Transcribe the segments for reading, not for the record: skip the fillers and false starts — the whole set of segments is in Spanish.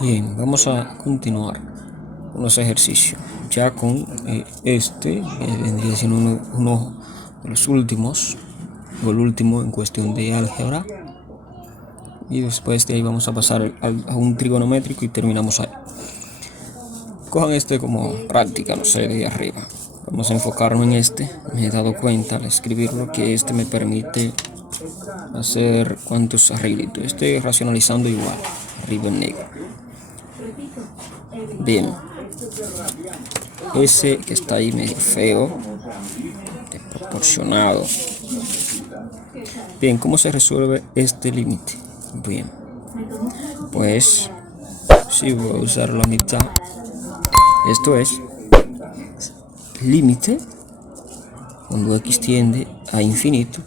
Bien, vamos a continuar con los ejercicios. Ya con vendría siendo uno de los últimos, o el último en cuestión de álgebra. Y después de ahí vamos a pasar a un trigonométrico y terminamos ahí. Cojan este como práctica, no sé, de arriba. Vamos a enfocarnos en este. Me he dado cuenta al escribirlo que este me permite hacer cuantos arreglitos. Estoy racionalizando igual, arriba en negro. Bien, ese que está ahí medio feo, desproporcionado. Bien, ¿cómo se resuelve este límite? Bien, pues si voy a usar la mitad. Esto es límite cuando x tiende a infinito.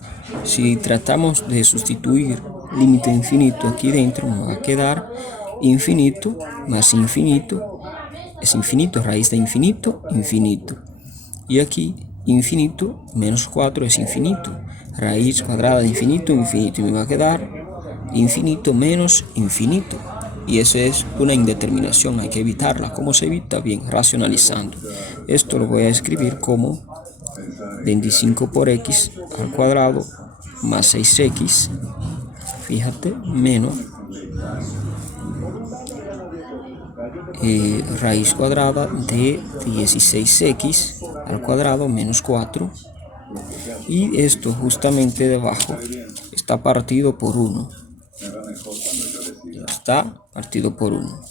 Si tratamos de sustituir límite infinito aquí dentro, nos va a quedar infinito más infinito es infinito, raíz de infinito, infinito. Y aquí infinito menos 4 es infinito, raíz cuadrada de infinito, infinito. Y me va a quedar infinito menos infinito. Y eso es una indeterminación, hay que evitarla. ¿Cómo se evita? Bien, racionalizando. Esto lo voy a escribir como 25 por x al cuadrado más 6x, fíjate, menos raíz cuadrada de 16x al cuadrado menos 4. Y esto justamente debajo está partido por 1. Está partido por 1.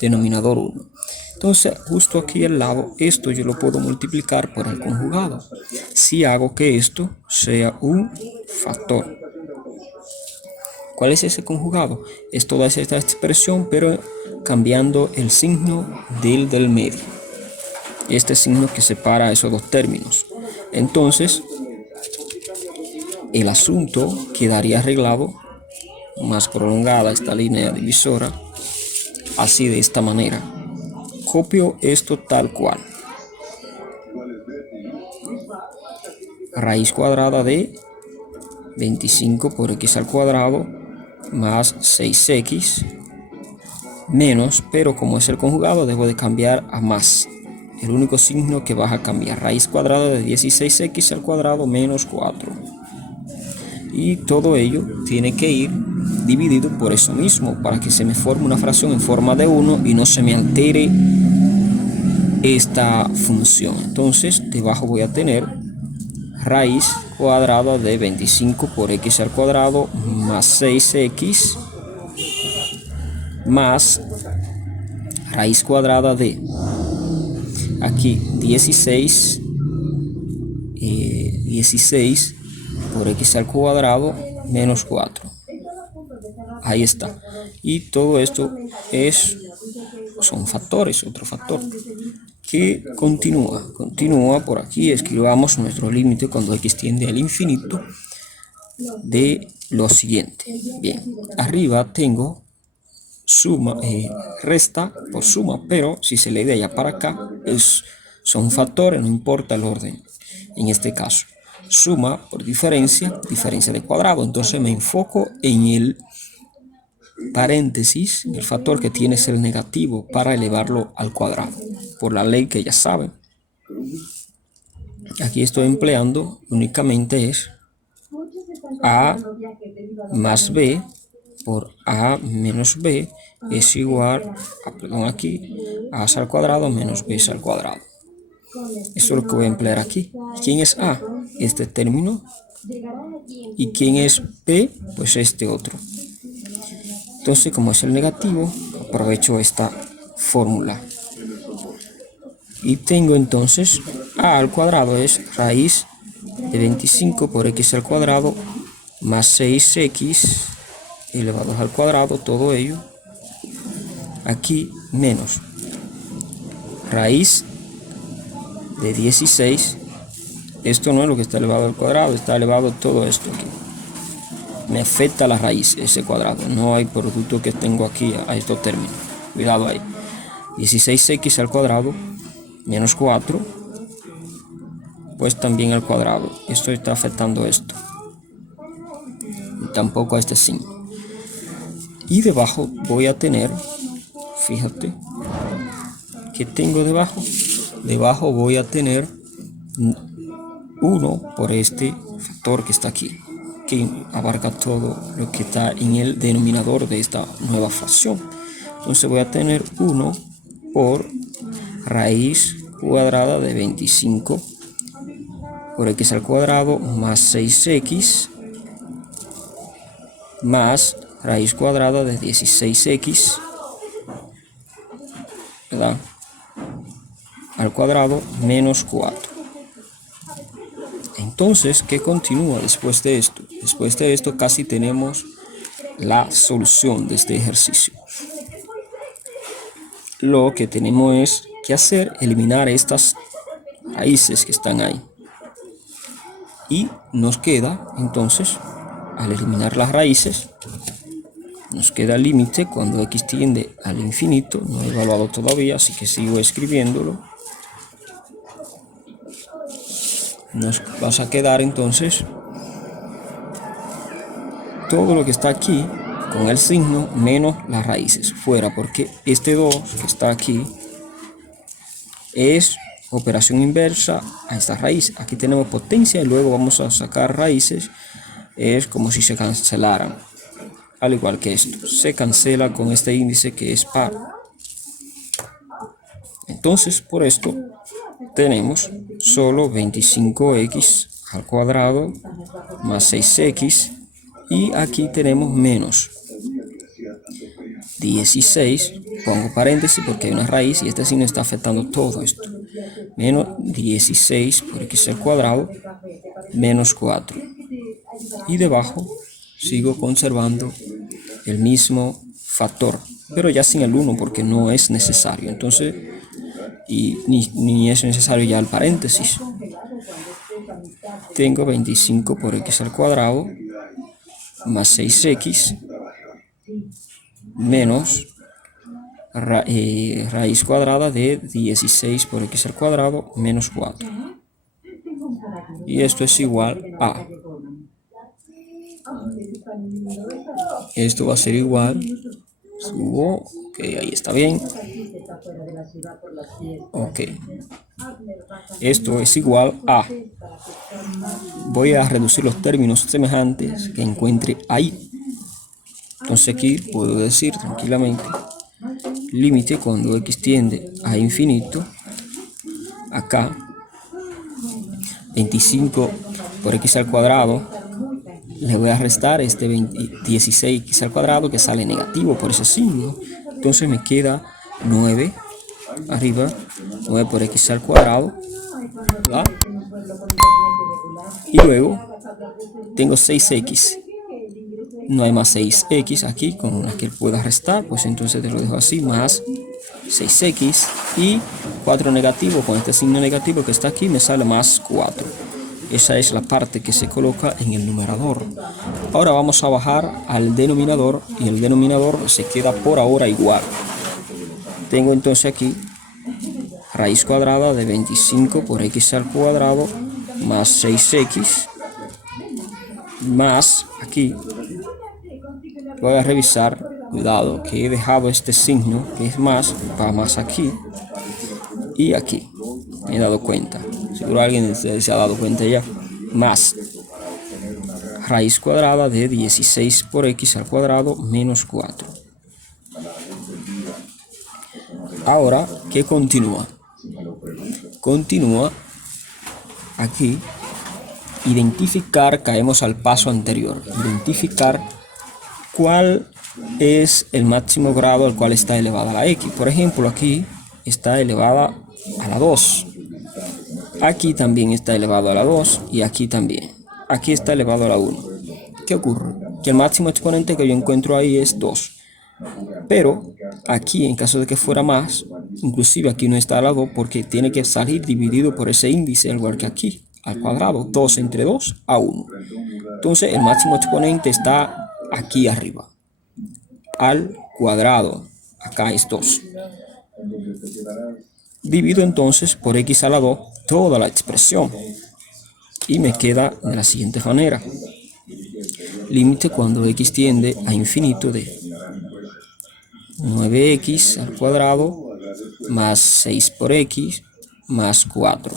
Denominador 1. Entonces, justo aquí al lado, esto yo lo puedo multiplicar por el conjugado. Si hago que esto sea un factor. ¿Cuál es ese conjugado? Es toda esta expresión, pero cambiando el signo del medio. Este signo que separa esos dos términos. Entonces, el asunto quedaría arreglado, más prolongada esta línea divisora, así de esta manera. Copio esto tal cual. Raíz cuadrada de 25 por x al cuadrado más 6x menos, pero como es el conjugado debo de cambiar a más. El único signo que vas a cambiar, raíz cuadrada de 16x al cuadrado menos 4. Y todo ello tiene que ir dividido por eso mismo, para que se me forme una fracción en forma de 1 y no se me altere esta función. Entonces debajo voy a tener raíz cuadrada de 25 por x al cuadrado más 6x más raíz cuadrada de aquí 16 por x al cuadrado menos 4. Ahí está. Y todo esto son factores, otro factor que continúa por aquí. Escribamos nuestro límite cuando x tiende al infinito de lo siguiente. Bien, arriba tengo suma, resta por suma, pero si se lee de allá para acá son factores, no importa el orden. En este caso, suma por diferencia, diferencia de cuadrado. Entonces me enfoco en el paréntesis, el factor que tiene el negativo para elevarlo al cuadrado, por la ley que ya saben. Aquí estoy empleando únicamente es a más b por a menos b es igual a, aquí, a al cuadrado menos b al cuadrado. Eso es lo que voy a emplear aquí. ¿Quién es a? Este término. ¿Y quién es b? Pues este otro. Entonces, como es el negativo, aprovecho esta fórmula. Y tengo entonces a al cuadrado es raíz de 25 por x al cuadrado más 6x elevado al cuadrado, todo ello. Aquí menos raíz de 16. Esto no es lo que está elevado al cuadrado, está elevado todo esto aquí. Me afecta la raíz, ese cuadrado. No hay producto que tengo aquí a estos términos. Cuidado ahí. 16x al cuadrado menos 4, pues también al cuadrado. Esto está afectando esto. Y tampoco a este signo. Y debajo voy a tener fíjate, ¿qué tengo debajo? Debajo voy a tener 1 por este factor que está aquí, que abarca todo lo que está en el denominador de esta nueva fracción. Entonces voy a tener 1 por raíz cuadrada de 25 por x al cuadrado más 6x más raíz cuadrada de 16x, ¿verdad?, al cuadrado menos 4. Entonces, ¿qué continúa después de esto? Después de esto casi tenemos la solución de este ejercicio. Lo que tenemos es que hacer, eliminar estas raíces que están ahí. Y nos queda, entonces, al eliminar las raíces, nos queda el límite cuando x tiende al infinito. No he evaluado todavía, así que sigo escribiéndolo. Nos va a quedar entonces todo lo que está aquí con el signo menos las raíces fuera, porque este 2 que está aquí es operación inversa a esta raíz. Aquí tenemos potencia y luego vamos a sacar raíces. Es como si se cancelaran, al igual que esto se cancela con este índice que es par. Entonces, por esto tenemos solo 25x al cuadrado más 6x, y aquí tenemos menos 16, pongo paréntesis porque hay una raíz y este signo está afectando todo esto, menos 16 por x al cuadrado menos 4, y debajo sigo conservando el mismo factor, pero ya sin el 1 porque no es necesario. Entonces, y ni es necesario ya el paréntesis. Tengo 25 por x al cuadrado más 6x menos raíz cuadrada de 16 por x al cuadrado menos 4. Y esto es igual a... Esto va a ser igual... Subo, ok, ahí está bien. Ok. Esto es igual a... Voy a reducir los términos semejantes que encuentre ahí. Entonces aquí puedo decir tranquilamente, límite cuando x tiende a infinito, acá 25 por x al cuadrado, le voy a restar este 16x al cuadrado que sale negativo por ese signo. Entonces me queda 9 arriba, 9 por x al cuadrado, ¿verdad? Y luego tengo 6x. No hay más 6x aquí con la que pueda restar, pues entonces te lo dejo así, más 6x y 4 negativo, con este signo negativo que está aquí me sale más 4. Esa es la parte que se coloca en el numerador. Ahora vamos a bajar al denominador y el denominador se queda por ahora igual. Tengo entonces aquí raíz cuadrada de 25 por x al cuadrado más 6x más aquí. Voy a revisar, cuidado, que he dejado este signo que es más, va más aquí y aquí. Me he dado cuenta, seguro alguien de ustedes se ha dado cuenta ya. Más raíz cuadrada de 16 por x al cuadrado menos 4. Ahora, ¿qué continúa? Continúa aquí. Identificar, caemos al paso anterior. Identificar cuál es el máximo grado al cual está elevada la x. Por ejemplo, aquí está elevada a la 2. Aquí también está elevado a la 2 y aquí también. Aquí está elevado a la 1. ¿Qué ocurre? Que el máximo exponente que yo encuentro ahí es 2. Pero aquí, en caso de que fuera más, inclusive aquí no está a la 2 porque tiene que salir dividido por ese índice, al igual que aquí, al cuadrado, 2 entre 2 a 1. Entonces el máximo exponente está aquí arriba, al cuadrado, acá es 2. Divido entonces por x a la 2 toda la expresión y me queda de la siguiente manera. Límite cuando x tiende a infinito de 9x al cuadrado más 6 por x más 4.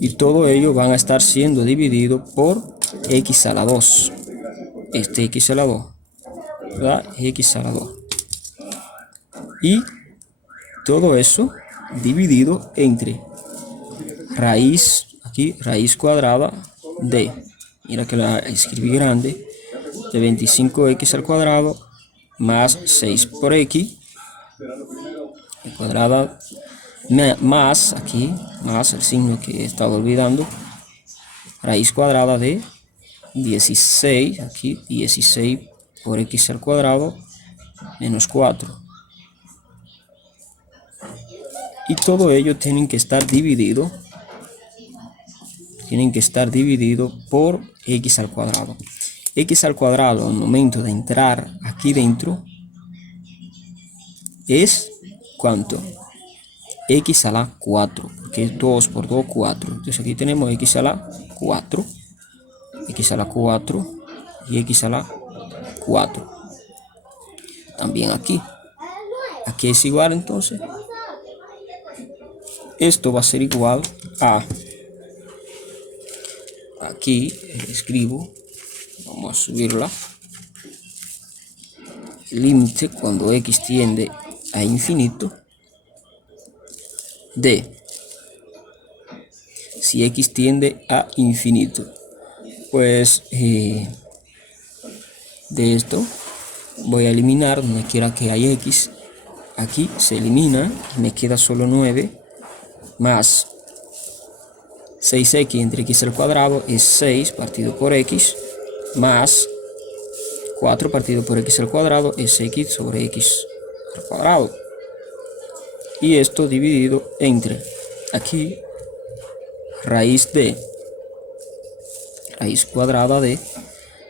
Y todo ello van a estar siendo dividido por x a la 2. Este x a la 2, ¿verdad? X a la 2. Y todo eso dividido entre raíz, aquí, raíz cuadrada de, mira que la escribí grande, de 25x al cuadrado más 6 por x cuadrada más, aquí, más el signo que he estado olvidando, raíz cuadrada de 16, aquí 16 por x al cuadrado menos 4. Y todo ello tienen que estar dividido por x al cuadrado. X al cuadrado al momento de entrar aquí dentro es ¿cuánto? X a la 4, porque es 2 por 2, 4. Entonces aquí tenemos x a la 4, x a la 4 y x a la 4. También aquí es igual, entonces esto va a ser igual a, aquí escribo, vamos a subirla, límite cuando x tiende a infinito de, si x tiende a infinito, pues de esto voy a eliminar donde quiera que hay x, aquí se elimina, me queda solo 9 más 6x entre x al cuadrado es 6 partido por x más 4 partido por x al cuadrado es x sobre x al cuadrado. Y esto dividido entre aquí raíz cuadrada de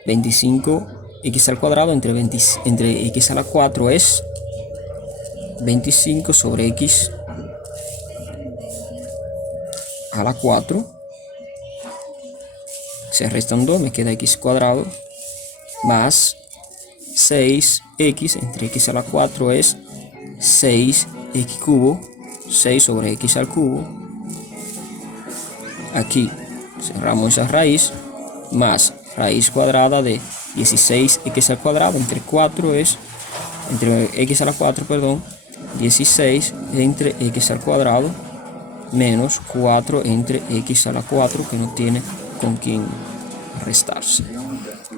25x al cuadrado entre x a la 4 es 25 sobre x a la 4, se restan 2, me queda x cuadrado más 6x entre x a la 4 es 6x cubo, 6 sobre x al cubo, aquí cerramos esa raíz, más raíz cuadrada de 16x al cuadrado entre 4 es, entre x a la 4, perdón, 16 entre x al cuadrado menos 4 entre x a la 4, que no tiene con quién restarse.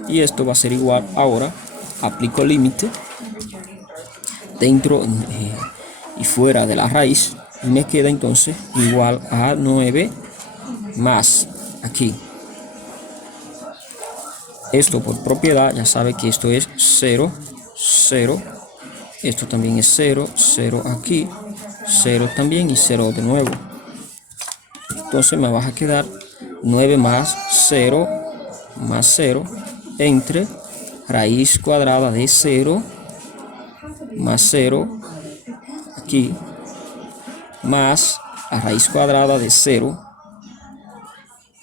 Y esto va a ser igual, ahora aplico límite dentro y fuera de la raíz, y me queda entonces igual a 9 más aquí. Esto por propiedad, ya sabe que esto es 0, 0. Esto también es 0, 0 aquí, 0 también y 0 de nuevo. Entonces me va a quedar 9 más 0 entre raíz cuadrada de 0 más 0 aquí más la raíz cuadrada de 0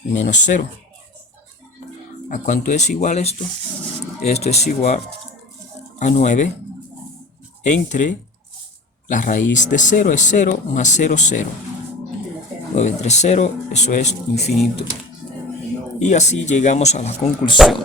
menos 0. ¿A cuánto es igual esto? Esto es igual a 9 entre la raíz de 0 es 0 más 0, 0. 9 entre 0, eso es infinito. Y así llegamos a la conclusión.